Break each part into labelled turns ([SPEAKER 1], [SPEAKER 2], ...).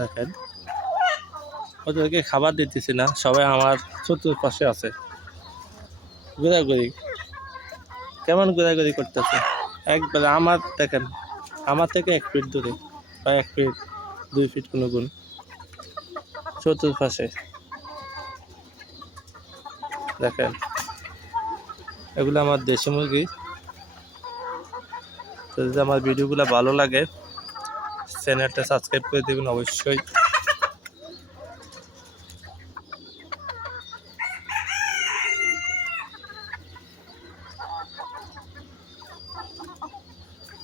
[SPEAKER 1] দেখেন। ওদেরকে খাবার দিতেছি না, সবাই আমার চতুর্পাশে আছে। ঘোরাঘুরি। কেমন ঘোরাঘুরি করতেছে? একবারে আমার, দেখেন, আমার থেকে এক ফিট দূরে বা এক ফিট, দুই ফিট কোনো গুণ। চতুর্পাশে। দেখেন, এগুলো আমার দেশি মুরগি। যদি আমার ভিডিওগুলো ভালো লাগে চ্যানেলটা সাবস্ক্রাইব করে দেবেন অবশ্যই।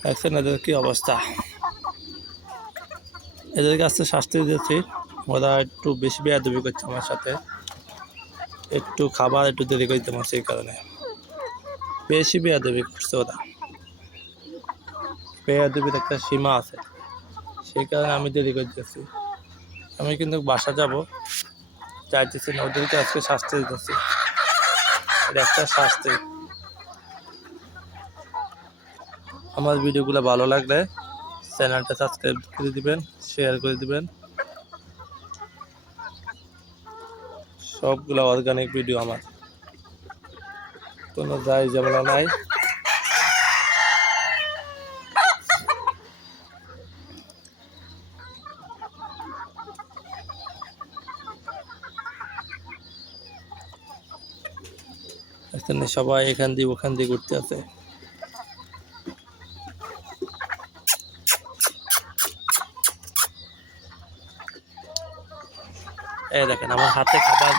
[SPEAKER 1] দেখছেন এদের কি অবস্থা? এদের কাছে শাস্তি দিয়েছি। ওরা একটু বেশি বেয়াদবি করছে আমার সাথে। একটু খাবার, একটু দেরি করতে আমার সেই কারণে। বেশি বেয়াদবি করছে ওরা। বেয়াদবির একটা সীমা আছে। সেই কারণে আমি দেরি করতেছি। আমি কিন্তু বাসা যাব। চাইতেছি না। ওদেরকে আজকে শাস্তি দিতেছি। এটা একটা শাস্তি। আমার ভিডিওগুলো ভালো লাগলে চ্যানেলটা সাবস্ক্রাইব করে দিবেন, শেয়ার করে দিবেন। সবগুলো অর্গানিক ভিডিও আমার। কোনো দায় ঝামেলা নাই। এখানে সবাই এখান দিয়ে ওখান দিয়ে ঘুরতে আছে এই দেখেন, আমার হাতে খাবার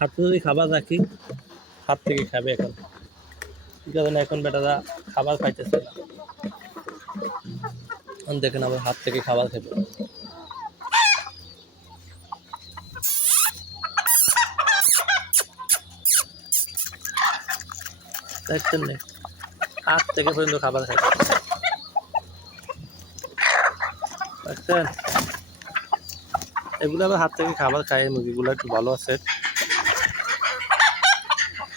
[SPEAKER 1] হাতে যদি খাবার রাখি, হাত থেকে খাবে এখন। কি কারণে এখন বেটারা খাবার খাইতেছে না। দেখেন আমার হাত থেকে খাবার খাবে দেখছেন নে হাত থেকে পর্যন্ত খাবার খাই। দেখছেন এগুলো আবার হাত থেকে খাবার খাই মুরগিগুলো একটু ভালো আছে।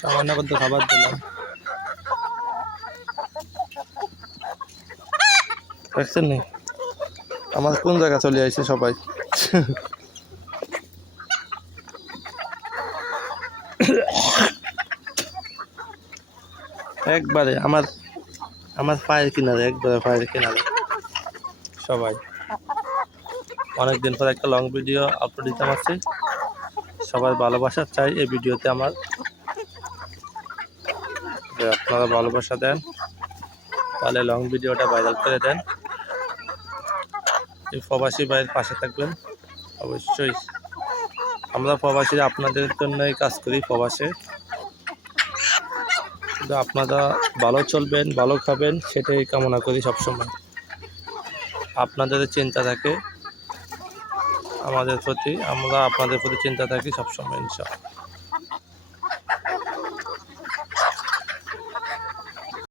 [SPEAKER 1] সামান্য কত খাবার দিলাম। দেখছেন নি? আমার কোন জায়গা চলে আসছে সবাই? একবারে আমার আমার পায়ের কিনারে, একবারে পায়ের কিনারে। সবাই, অনেকদিন পর একটা লং ভিডিও আপলোড দিতে পারছি। সবার ভালোবাসা চাই এই ভিডিওতে আমার। আপনারা ভালোবাসা দেন, তাহলে লং ভিডিওটা ভাইরাল করে দেন। এই প্রবাসী ভাইয়ের পাশে থাকবেন, অবশ্যই। আমরা প্রবাসীরা আপনাদের জন্যই কাজ করি প্রবাসে। আপনারা ভালো চলবেন, ভালো খাবেন, সেটাই কামনা করি সবসময়। আপনাদের চিন্তা থাকে, আমাদের প্রতি, আমরা আপনাদের প্রতি চিন্তা থাকি সবসময়, ইনশাআল্লাহ।